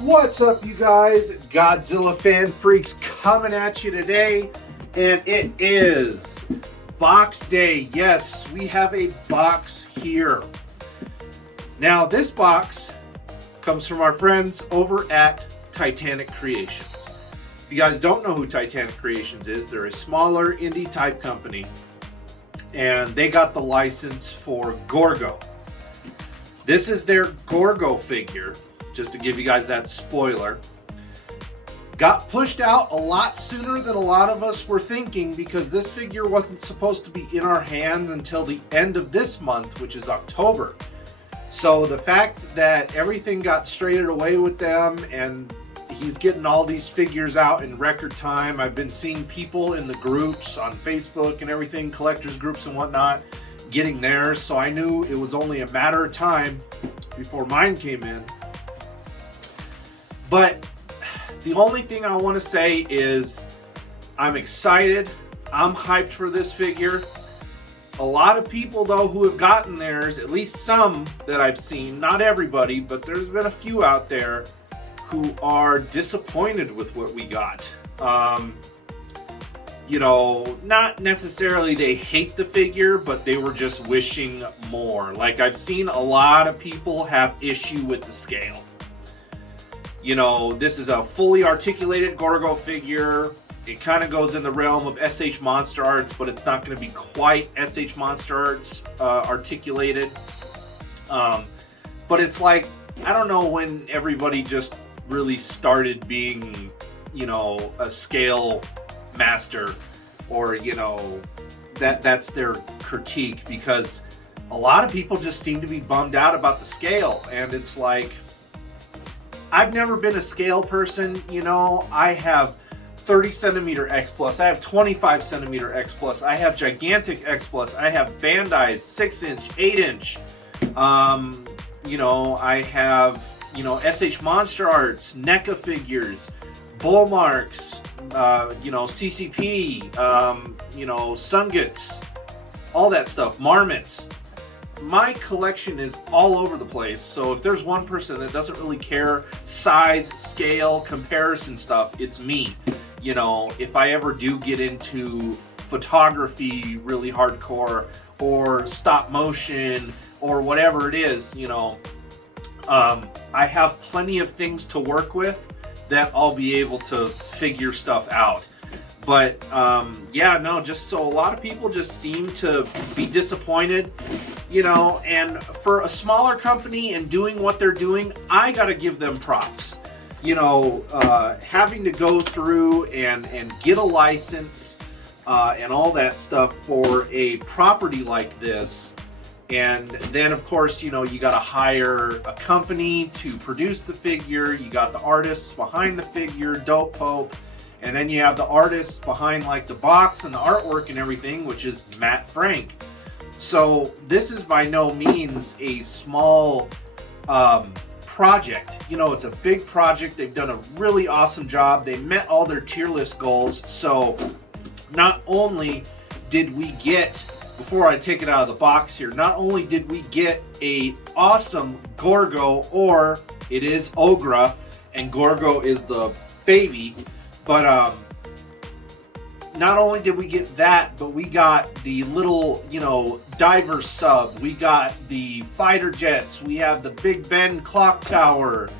What's up, you guys? Godzilla Fan Freaks coming at you today, and it is Box Day. Yes, we have a box here. Now, this box comes from our friends over at Titanic Creations. If you guys don't know who Titanic Creations is, they're a smaller indie type company, and they got the license for Gorgo. This is their Gorgo figure. Just to give you guys that spoiler. Got pushed out a lot sooner than a lot of us were thinking, because this figure wasn't supposed to be in our hands until the end of this month, which is October. So the fact that everything got straightened away with them and he's getting all these figures out in record time. I've been seeing people in the groups on Facebook and everything, collectors groups and whatnot, getting theirs. So I knew it was only a matter of time before mine came in. But the only thing I want to say is I'm excited. I'm hyped for this figure. A lot of people, though, who have gotten theirs, at least some that I've seen, not everybody, but there's been a few out there who are disappointed with what we got. Not necessarily they hate the figure, but they were just wishing more. Like, I've seen a lot of people have issue with the scale. This is a fully articulated Gorgo figure. It kind of goes in the realm of SH Monster Arts, but it's not going to be quite SH Monster Arts articulated. But it's like, I don't know when everybody just really started being, a scale master, or, that's their critique, because a lot of people just seem to be bummed out about the scale. And it's like, I've never been a scale person. I have 30 centimeter X plus, I have 25 centimeter X plus, I have gigantic X plus, I have Bandai's 6-inch, 8-inch. I have, SH Monster Arts, NECA figures, Bull Marks, CCP, Sungits, all that stuff, Marmots. My collection is all over the place, so if there's one person that doesn't really care size, scale, comparison stuff, it's me. If I ever do get into photography really hardcore, or stop motion, or whatever it is, I have plenty of things to work with that I'll be able to figure stuff out. But just so a lot of people just seem to be disappointed, and for a smaller company and doing what they're doing, I gotta give them props. Having to go through and get a license and all that stuff for a property like this, and then of course, you gotta hire a company to produce the figure. You got the artists behind the figure, Dope Pope. And then you have the artists behind like the box and the artwork and everything, which is Matt Frank. So this is by no means a small project. It's a big project. They've done a really awesome job. They met all their tier list goals. So not only did we get, before I take it out of the box here, not only did we get a awesome Gorgo, or it is Ogra, and Gorgo is the baby. But not only did we get that, but we got the little, diver sub. We got the fighter jets. We have the Big Ben clock tower.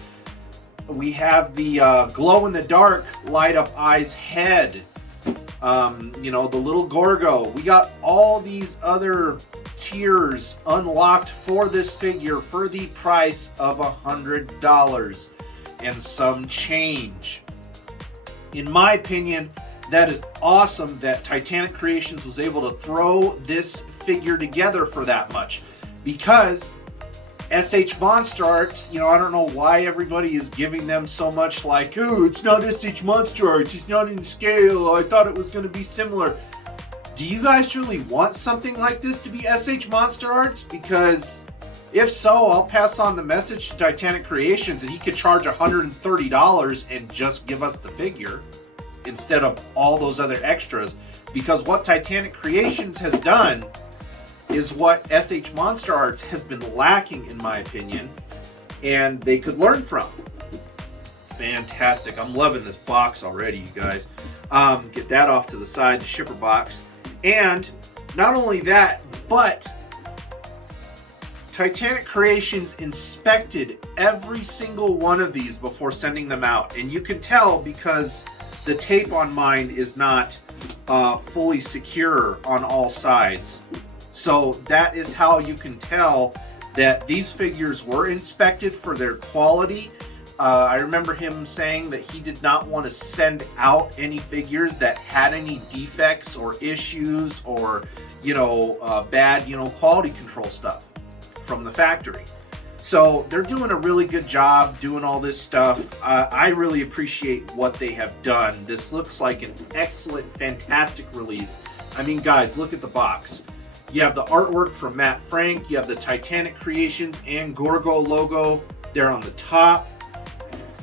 We have the glow-in-the-dark light-up eyes head. The little Gorgo. We got all these other tiers unlocked for this figure for the price of $100 and some change. In my opinion, that is awesome that Titanic Creations was able to throw this figure together for that much. Because SH Monster Arts, I don't know why everybody is giving them so much like, oh, it's not SH Monster Arts, it's not in scale, I thought it was going to be similar. Do you guys really want something like this to be SH Monster Arts? Because if so, I'll pass on the message to Titanic Creations and he could charge $130 and just give us the figure instead of all those other extras. Because what Titanic Creations has done is what SH Monster Arts has been lacking, in my opinion, and they could learn from. Fantastic. I'm loving this box already, you guys. Get that off to the side, the shipper box. And not only that, but Titanic Creations inspected every single one of these before sending them out. And you can tell because the tape on mine is not fully secure on all sides. So that is how you can tell that these figures were inspected for their quality. I remember him saying that he did not want to send out any figures that had any defects or issues or, bad, quality control stuff from the factory. So they're doing a really good job doing all this stuff. I really appreciate what they have done. This looks like an excellent, fantastic release. I mean, guys, look at the box. You have the artwork from Matt Frank. You have the Titanic Creations and Gorgo logo there on the top.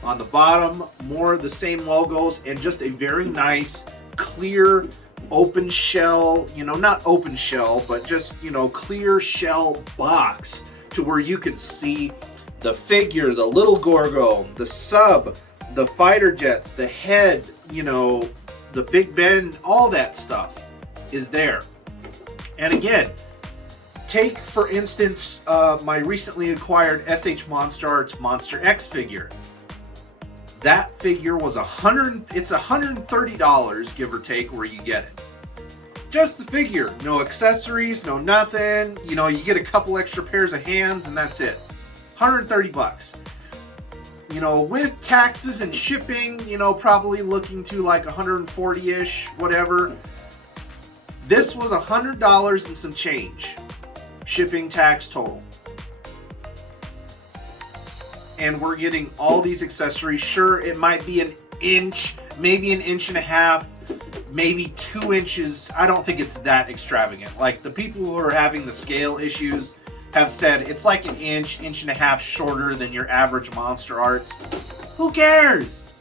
On the bottom, more of the same logos and just a very nice, clear, open shell, not open shell, but just, clear shell box to where you can see the figure, the little Gorgo, the sub, the fighter jets, the head, the Big Ben, all that stuff is there. And again, take for instance my recently acquired SH Monster Arts Monster X figure. That figure was $130, give or take, where you get it. Just the figure, no accessories, no nothing. You get a couple extra pairs of hands and that's it. 130 bucks. With taxes and shipping, probably looking to like 140-ish, whatever. This was $100 and some change. Shipping, tax, total. And we're getting all these accessories. Sure, it might be an inch, maybe an inch and a half, maybe 2 inches. I don't think it's that extravagant. Like the people who are having the scale issues have said it's like an inch, inch and a half shorter than your average Monster Arts. Who cares?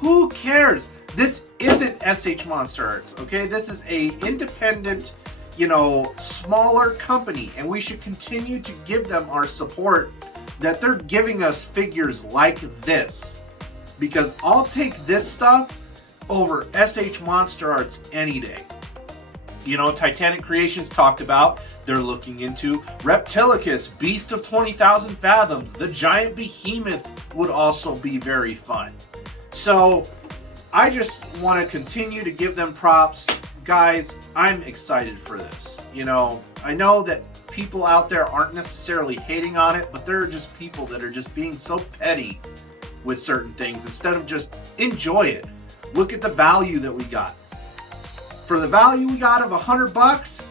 Who cares? This isn't SH Monster Arts, okay? This is a independent, smaller company, and we should continue to give them our support that they're giving us figures like this, because I'll take this stuff over SH Monster Arts any day. Titanic Creations talked about they're looking into Reptilicus, Beast of 20,000 Fathoms. The Giant Behemoth would also be very fun. So I just want to continue to give them props. Guys, I'm excited for this. I know that people out there aren't necessarily hating on it, but there are just people that are just being so petty with certain things instead of just enjoy it. Look at the value that we got. For the value we got of $100,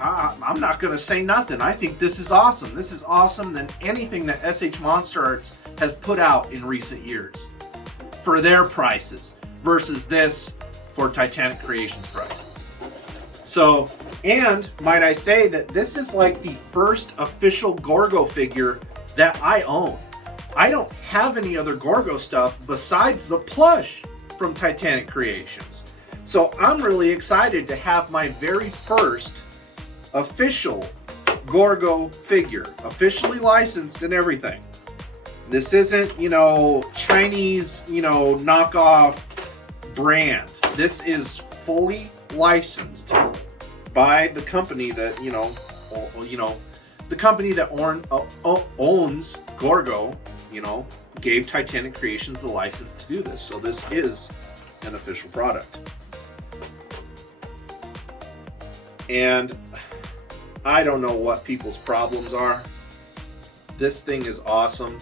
I'm not going to say nothing. I think this is awesome. This is awesome than anything that SH Monster Arts has put out in recent years for their prices versus this for Titanic Creations price. So, and might I say that this is like the first official Gorgo figure that I own. I don't have any other Gorgo stuff besides the plush from Titanic Creations. So I'm really excited to have my very first official Gorgo figure, officially licensed and everything. This isn't, Chinese, knockoff brand. This is fully licensed by the company that the company that owns Gorgo, gave Titanic Creations the license to do this. So this is an official product. And I don't know what people's problems are. This thing is awesome.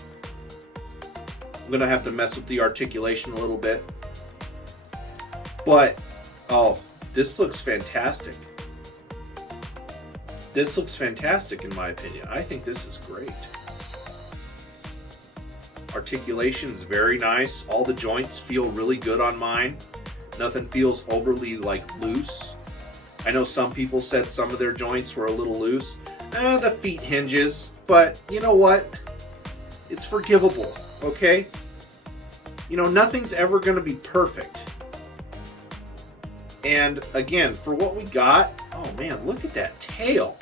I'm gonna have to mess with the articulation a little bit. But, this looks fantastic. This looks fantastic in my opinion. I think this is great. Articulation is very nice. All the joints feel really good on mine. Nothing feels overly loose. I know some people said some of their joints were a little loose. The feet hinges, but you know what? It's forgivable, okay? Nothing's ever gonna be perfect. And again, for what we got, oh man, look at that tail.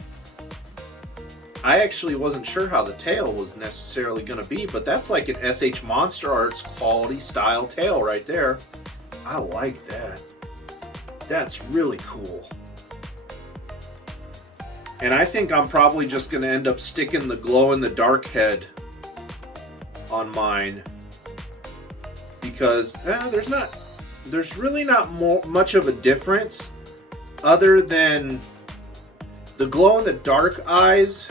I actually wasn't sure how the tail was necessarily going to be, but that's like an SH Monster Arts quality style tail right there. I like that. That's really cool. And I think I'm probably just going to end up sticking the glow-in-the-dark head on mine, because there's really not much of a difference other than the glow-in-the-dark eyes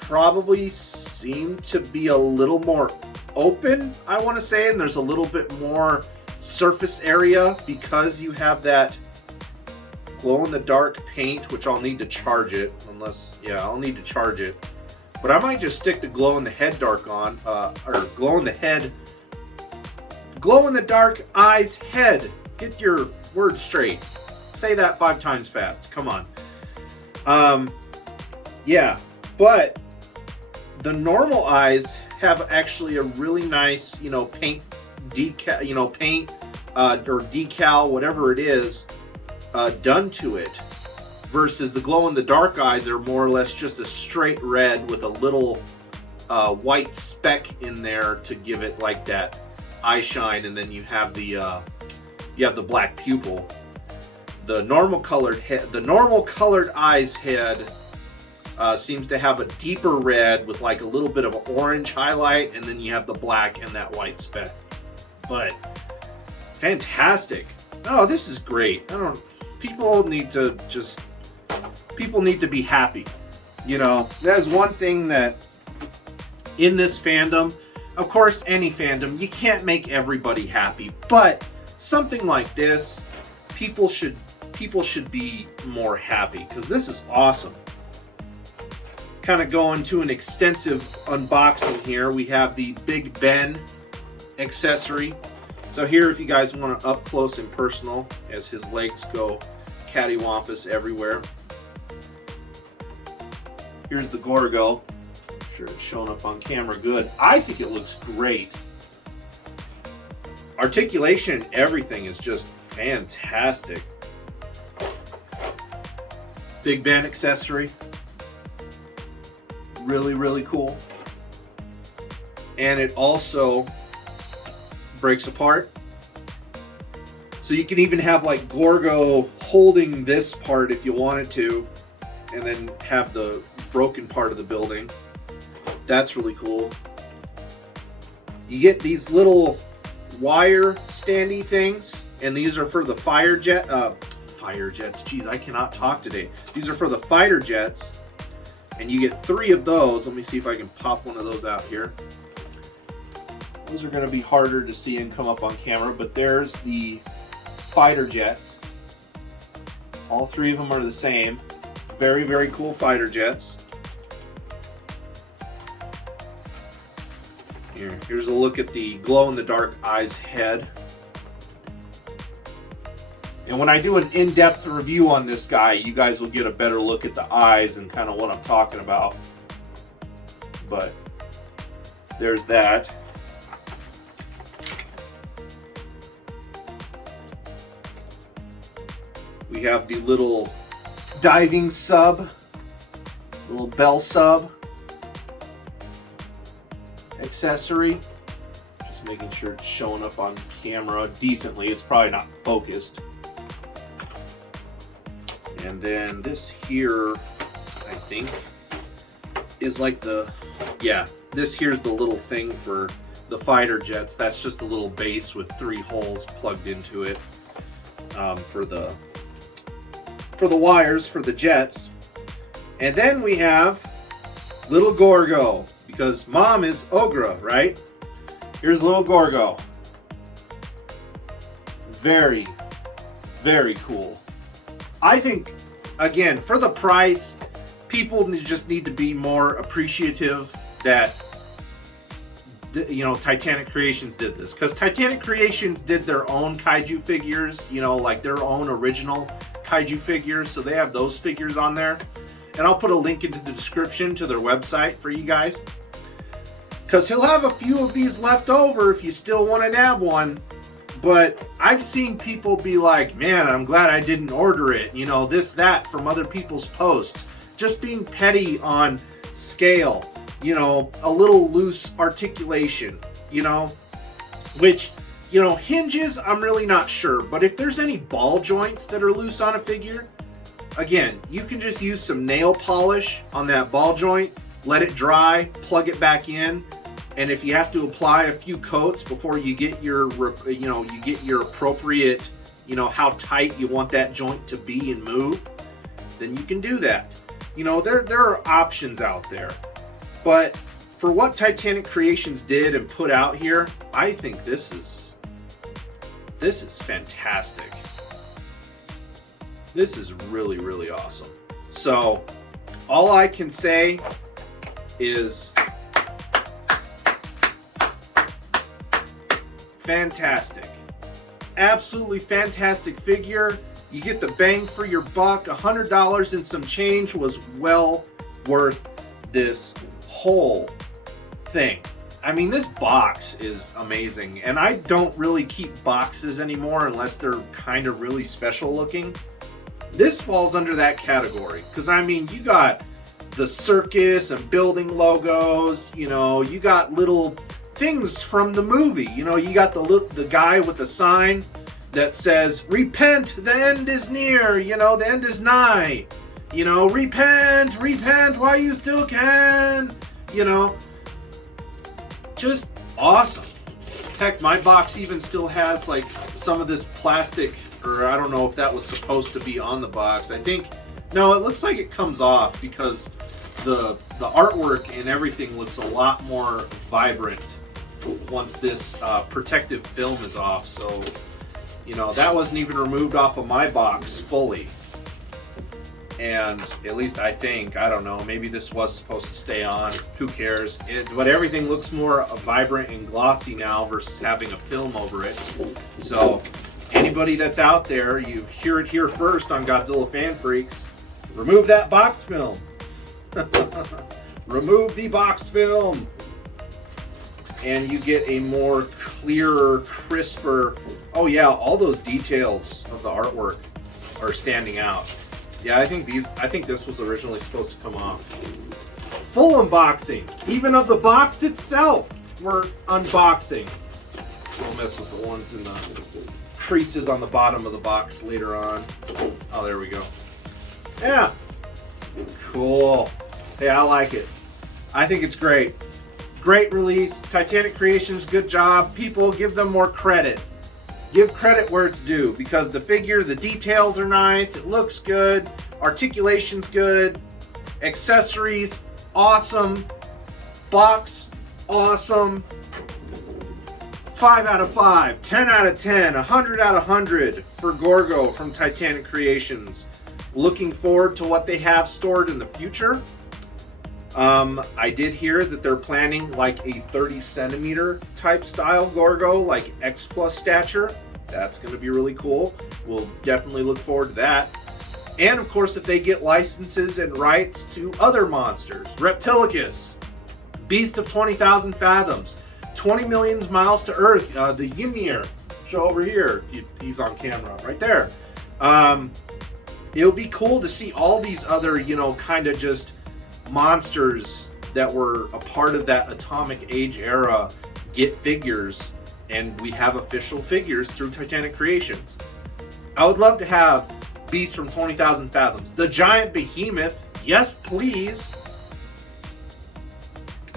probably seem to be a little more open, I want to say, and there's a little bit more surface area because you have that glow-in-the-dark paint, which I'll need to charge it, I'll need to charge it. But I might just stick the glow-in-the-dark on, or glow-in-the-dark eyes head. Get your words straight. Say that 5 times fast. Come on. Yeah, but the normal eyes have actually a really nice, paint decal, paint or decal, whatever it is, done to it. Versus the glow-in-the-dark eyes are more or less just a straight red with a little white speck in there to give it like that eye shine, and then you have the black pupil. The normal colored eyes head seems to have a deeper red with like a little bit of an orange highlight, and then you have the black and that white speck. But fantastic! Oh, this is great. People need to be happy. That is one thing that in this fandom, of course, any fandom, you can't make everybody happy, but something like this, people should be more happy, because this is awesome. Kind of going to an extensive unboxing here. We have the Big Ben accessory. So here, if you guys want to up close and personal, as his legs go cattywampus everywhere. Here's the Gorgo. Sure, it's showing up on camera good. I think it looks great. Articulation and everything is just fantastic. Big Ben accessory. Really, really cool. And it also breaks apart. So you can even have like Gorgo holding this part if you wanted to, and then have the broken part of the building. That's really cool. You get these little wire standy things, and these are for the fighter jets. Jeez, I cannot talk today. These are for the fighter jets, and you get 3 of those. Let me see if I can pop one of those out here. Those are going to be harder to see and come up on camera, but there's the fighter jets. All 3 of them are the same. Very, very cool fighter jets. Here's a look at the glow-in-the-dark eyes head. And when I do an in-depth review on this guy, you guys will get a better look at the eyes and kind of what I'm talking about. But there's that. We have the little diving sub, little bell sub accessory. Just making sure it's showing up on camera decently. It's probably not focused. And then this here, I think, is like this here's the little thing for the fighter jets. That's just a little base with 3 holes plugged into it for the wires for the jets. And then we have little Gorgo, because mom is Ogra, right? Here's little Gorgo. Very, very cool. I think, again, for the price, people just need to be more appreciative that Titanic Creations did this, because Titanic Creations did their own kaiju figures, like their own original kaiju figures, so they have those figures on there, and I'll put a link into the description to their website for you guys, because he'll have a few of these left over if you still want to nab one. But I've seen people be like, man, I'm glad I didn't order it, this, that, from other people's posts. just being petty on scale, you know, a little loose articulation, you know, which, you know, hinges, I'm really not sure. But if there's any ball joints that are loose on a figure, again, you can just use some nail polish on that ball joint, let it dry, plug it back in. And if you have to apply a few coats before you get your, you know, you get your appropriate, you know, how tight you want that joint to be and move, then you can do that. You know, there are options out there. But for what Titanic Creations did and put out here, I think this is fantastic. This is really, really awesome. So all I can say is fantastic. Absolutely fantastic figure. You get the bang for your buck. $100 and some change was well worth this whole thing. I mean, this box is amazing, and I don't really keep boxes anymore unless they're kind of really special looking. This falls under that category because, I mean, you got the circus and building logos, you know, you got little things from the movie. You know, you got the guy with the sign that says, "Repent, the end is near," you know, the end is nigh. You know, repent, repent while you still can. You know, just awesome. Heck, my box even still has like some of this plastic, or I don't know if that was supposed to be on the box. I think, no, it looks like it comes off because the artwork and everything looks a lot more vibrant once this protective film is off. So, you know, that wasn't even removed off of my box fully. And at least I think, I don't know, maybe this was supposed to stay on. Who cares? But everything looks more vibrant and glossy now versus having a film over it. So anybody that's out there, you hear it here first on Godzilla Fan Freaks. Remove that box film. Remove the box film. And you get a more clearer, crisper, oh yeah, all those details of the artwork are standing out. Yeah, I think this was originally supposed to come off. Full unboxing, even of the box itself. We're unboxing. We'll mess with the ones in the creases on the bottom of the box later on. Oh, there we go. Yeah, cool. Hey, I like it. I think it's great. Great release. Titanic Creations, good job. People, give them more credit. Give credit where it's due, because the figure, the details are nice, it looks good, articulation's good, accessories, awesome, box, awesome. 5 out of 5, 10 out of 10, 100 out of 100 for Gorgo from Titanic Creations. Looking forward to what they have stored in the future. I did hear that they're planning like a 30 centimeter type style Gorgo, like X plus stature. That's going to be really cool. We'll definitely look forward to that. And of course, if they get licenses and rights to other monsters, Reptilicus, Beast of 20,000 Fathoms, 20 million miles to Earth, the Ymir, show over here, he's on camera right there. It'll be cool to see all these other, you know, kind of just monsters that were a part of that Atomic Age era get figures, and we have official figures through Titanic Creations. I would love to have Beast from 20,000 Fathoms, the giant behemoth. Yes, please.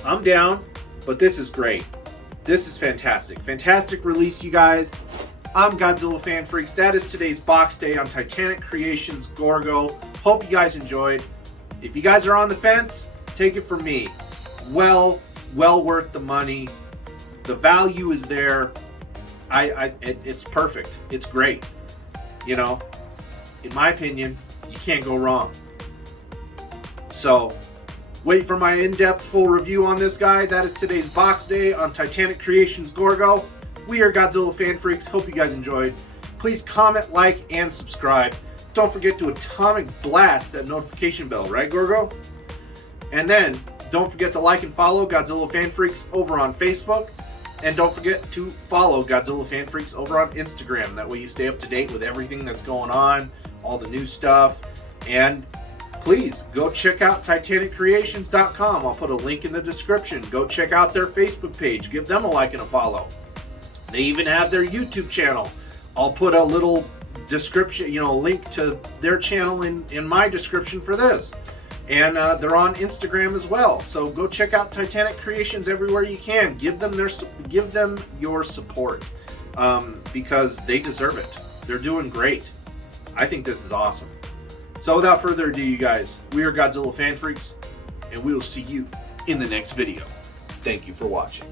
I'm down, but this is great. This is fantastic. Fantastic release, you guys. I'm Godzilla Fan Freaks. That is today's box day on Titanic Creations Gorgo. Hope you guys enjoyed. If you guys are on the fence, take it from me. Well worth the money. The value is there. It's perfect. It's great. You know, in my opinion, you can't go wrong. So, wait for my in-depth full review on this guy. That is today's box day on Titanic Creations Gorgo. We are Godzilla Fan Freaks. Hope you guys enjoyed. Please comment, like, and subscribe. Don't forget to atomic blast that notification bell, right, Gorgo? And then, don't forget to like and follow Godzilla Fan Freaks over on Facebook. And don't forget to follow Godzilla Fan Freaks over on Instagram. That way you stay up to date with everything that's going on, all the new stuff. And please go check out TitanicCreations.com. I'll put a link in the description. Go check out their Facebook page. Give them a like and a follow. They even have their YouTube channel. I'll put a little description, link to their channel in my description for this. And they're on Instagram as well. So go check out Titanic Creations everywhere you can. Give them your support because they deserve it. They're doing great. I think this is awesome. So without further ado, you guys, we are Godzilla Fan Freaks, and we will see you in the next video. Thank you for watching.